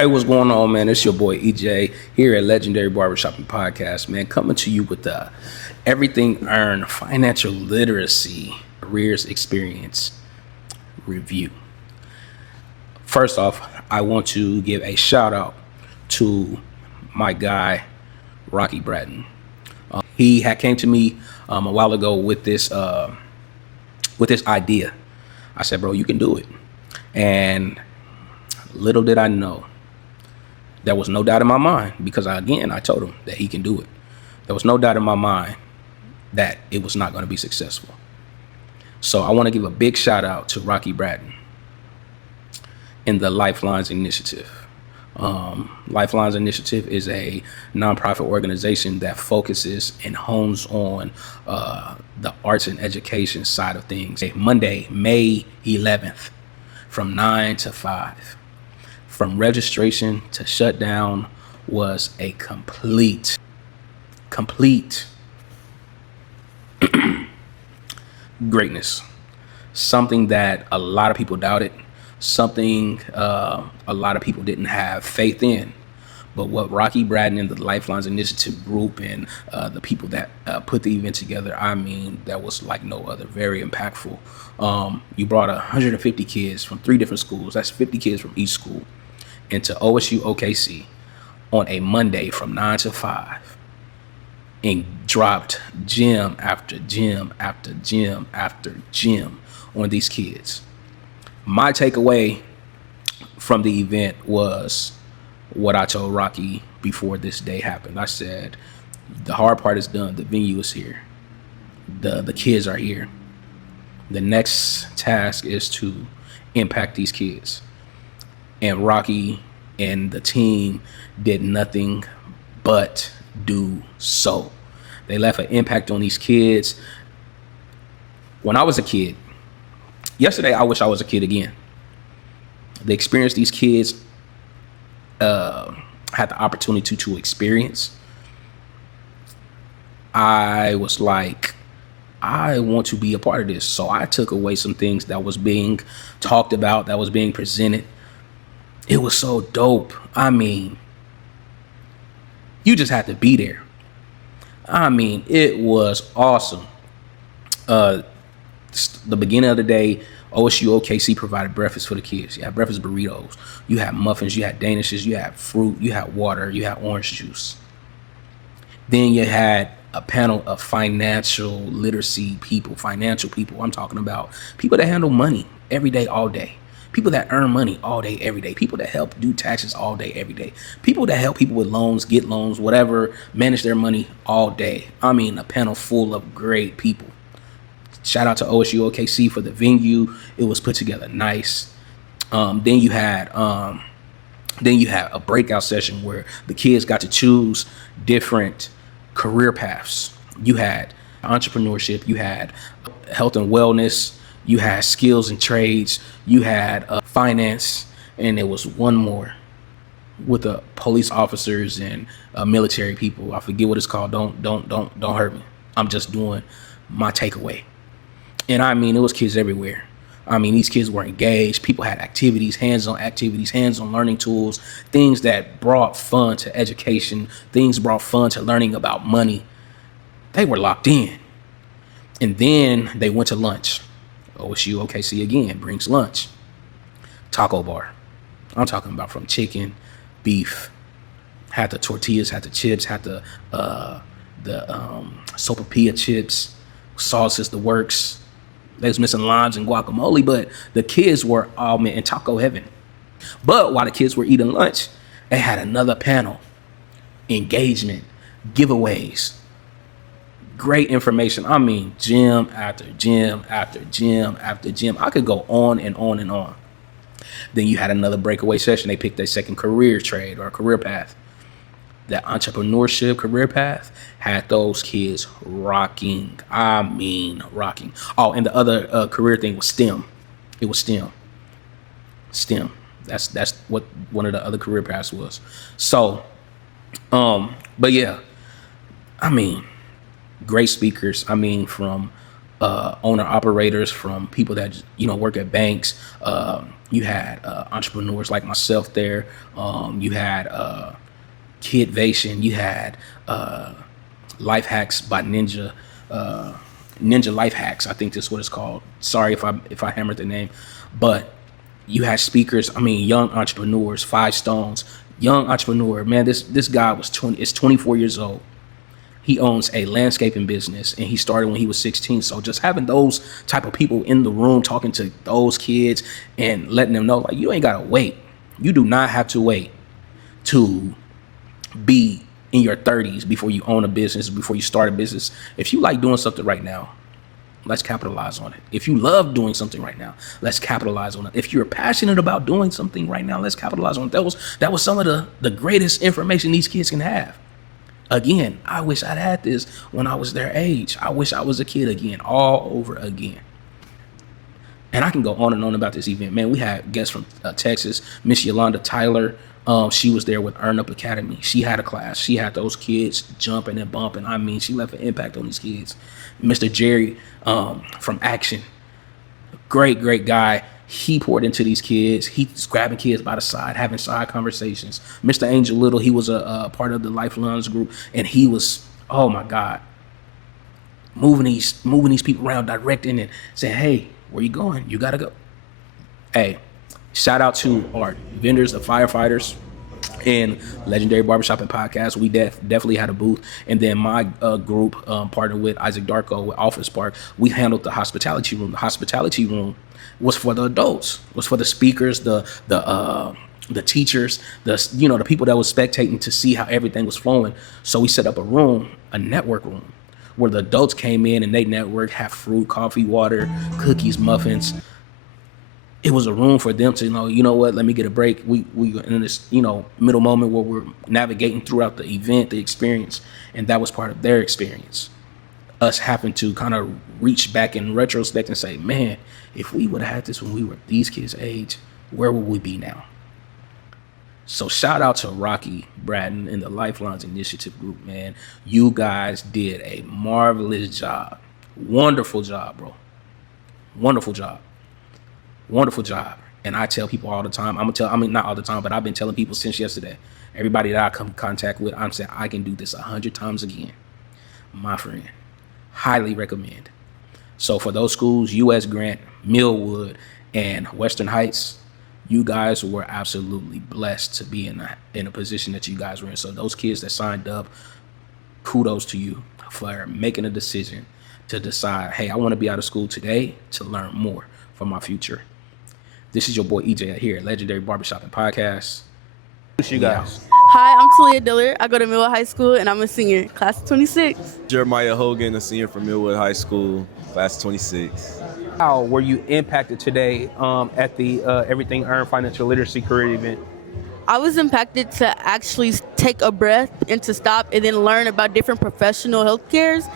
Hey, what's going on, man? It's your boy EJ here at Legendary Barbershopping Podcast, man. Coming to you with the Everything Earned Financial Literacy Careers Experience Review. First off, I want to give a shout out to my guy, Rocky Bratton. He had came to me a while ago with this idea. I said, bro, you can do it. And little did I know, there was no doubt in my mind, because I told him that he can do it. There was no doubt in my mind that it was not going to be successful. So I want to give a big shout out to Rocky Bratton in the Lifelines Initiative. Lifelines Initiative is a nonprofit organization that focuses and hones on the arts and education side of things. Monday, May 11th, from 9 to 5. From registration to shutdown was a complete greatness. Something that a lot of people doubted, something a lot of people didn't have faith in. But what Rocky Bratton and the Lifelines Initiative group and the people that put the event together, I mean, that was like no other. Very impactful. You brought 150 kids from 3 different schools. That's 50 kids from each school into OSU OKC on a Monday from 9 to 5 and dropped gym after gym after gym after gym on these kids. My takeaway from the event was what I told Rocky before this day happened. I said, the hard part is done. The venue is here. The kids are here. The next task is to impact these kids. And Rocky and the team did nothing but do so. They left an impact on these kids. When I was a kid, yesterday, I wish I was a kid again. The experience these kids had the opportunity to experience, I was like, I want to be a part of this. So I took away some things that was being talked about, that was being presented. It was so dope. I mean, you just had to be there. I mean, it was awesome. The beginning of the day, OSU OKC provided breakfast for the kids. You had breakfast burritos. You had muffins. You had danishes. You had fruit. You had water. You had orange juice. Then you had a panel of financial literacy people, financial people. I'm talking about people that handle money every day, all day. People that earn money all day, every day. People that help do taxes all day, every day. People that help people with loans, get loans, whatever, manage their money all day. I mean, a panel full of great people. Shout out to OSU OKC for the venue. It was put together nice. Then you had a breakout session where the kids got to choose different career paths. You had entrepreneurship, you had health and wellness, you had skills and trades, you had finance, and there was one more with the police officers and military people. I forget what it's called. Don't hurt me. I'm just doing my takeaway. And I mean, it was kids everywhere. I mean, these kids were engaged. People had activities, hands-on learning tools, things that brought fun to education, things brought fun to learning about money. They were locked in. And then they went to lunch. OSU OKC again brings lunch. Taco bar. I'm talking about from chicken, beef, had the tortillas, had the chips, had the sopapilla chips, sauces, the works. They was missing limes and guacamole, but the kids were all in taco heaven. But while the kids were eating lunch, they had another panel, engagement, giveaways, great information. I mean, gym after gym after gym after gym. I could go on and on and on. Then you had another breakaway session. They picked their second career trade or career path. That entrepreneurship career path had those kids rocking. I mean, rocking. Oh, and the other career thing was STEM. It was STEM. STEM. That's what one of the other career paths was. So, but yeah, I mean, great speakers. I mean, from owner operators, from people that work at banks. You had entrepreneurs like myself there. You had Kidvation. You had Life Hacks by Ninja. Ninja Life Hacks, I think that's what it's called. Sorry if I hammered the name, but you had speakers. I mean, young entrepreneurs. Five Stones, young entrepreneur. Man, this guy is 24 years old. He owns a landscaping business, and he started when he was 16. So just having those type of people in the room, talking to those kids and letting them know, like, you ain't gotta wait. You do not have to wait to be in your 30s before you own a business, before you start a business. If you like doing something right now, let's capitalize on it. If you love doing something right now, let's capitalize on it. If you're passionate about doing something right now, let's capitalize on it. That was some of the greatest information these kids can have. Again, I wish I'd had this when I was their age. I wish I was a kid again, all over again. And I can go on and on about this event. Man, we had guests from Texas, Miss Yolanda Tyler. She was there with Earn Up Academy. She had a class. She had those kids jumping and bumping. I mean, she left an impact on these kids. Mr. Jerry from Action, great guy. He poured into these kids. He's grabbing kids by the side, having side conversations. Mr. Angel Little, he was a part of the Lifelines group, and he was, oh my God, moving these people around, directing and saying, hey, where you going? You gotta go. Hey, shout out to our vendors, the firefighters, and Legendary Barbershop and Podcast. We definitely had a booth. And then my group, partnered with Isaac Darko with Office Park, we handled the hospitality room. The hospitality room was for the adults, was for the speakers, the teachers, the people that was spectating to see how everything was flowing. So we set up a network room, where the adults came in and they networked, have fruit, coffee, water, cookies, muffins. It was a room for them to, you know what, let me get a break. We in this, middle moment where we're navigating throughout the event, the experience, and that was part of their experience. Us having to kind of reach back in retrospect and say, man, if we would have had this when we were these kids' age, where would we be now? So shout out to Rocky Bratton and the Lifelines Initiative group, man. You guys did a marvelous job. Wonderful job, bro. Wonderful job. Wonderful job. And I tell people all the time, not all the time, but I've been telling people since yesterday, everybody that I come in contact with, I'm saying I can do this 100 times again. My friend, highly recommend. So for those schools, U.S. Grant, Millwood, and Western Heights, you guys were absolutely blessed to be in a position that you guys were in. So those kids that signed up, kudos to you for making a decision to decide, hey, I want to be out of school today to learn more for my future. This is your boy EJ here at Legendary Barbershop and Podcast. Who's you guys? Hi, I'm Talia Diller. I go to Millwood High School, and I'm a senior, class of 26. Jeremiah Hogan, a senior from Millwood High School, class of 26. How were you impacted today at the Everything Earned Financial Literacy Career event? I was impacted to actually take a breath and to stop and then learn about different professional health cares.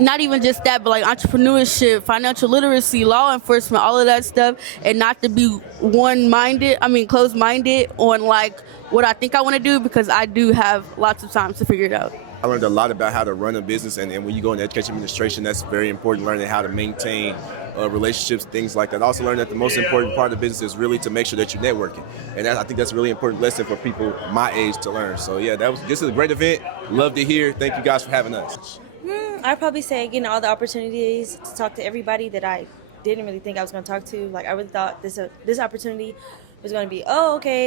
Not even just that, but like entrepreneurship, financial literacy, law enforcement, all of that stuff, and not to be closed-minded on like what I think I want to do, because I do have lots of time to figure it out. I learned a lot about how to run a business, and when you go into education administration, that's very important, learning how to maintain relationships, things like that. I also learned that the most important part of the business is really to make sure that you're networking. And I think that's a really important lesson for people my age to learn. So yeah, this is a great event. Love to hear. Thank you guys for having us. I'd probably say getting all the opportunities to talk to everybody that I didn't really think I was going to talk to. Like I really thought this opportunity was going to be,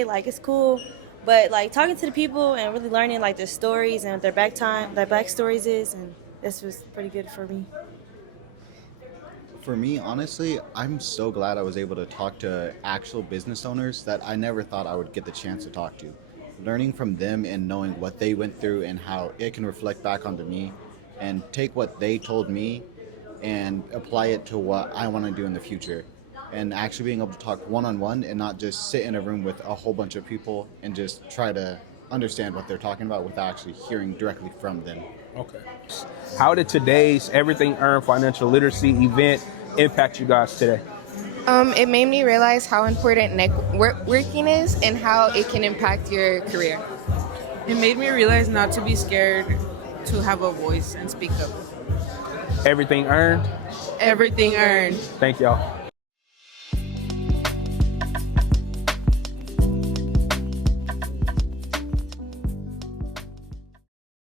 like it's cool. But like talking to the people and really learning like their stories and their backstories is, and this was pretty good for me. For me, honestly, I'm so glad I was able to talk to actual business owners that I never thought I would get the chance to talk to. Learning from them and knowing what they went through and how it can reflect back onto me and take what they told me and apply it to what I want to do in the future. And actually being able to talk one-on-one and not just sit in a room with a whole bunch of people and just try to understand what they're talking about without actually hearing directly from them. Okay. How did today's Everything Earned Financial Literacy event impact you guys today? It made me realize how important networking is and how it can impact your career. It made me realize not to be scared to have a voice and speak up. Everything earned. Everything earned. Thank y'all.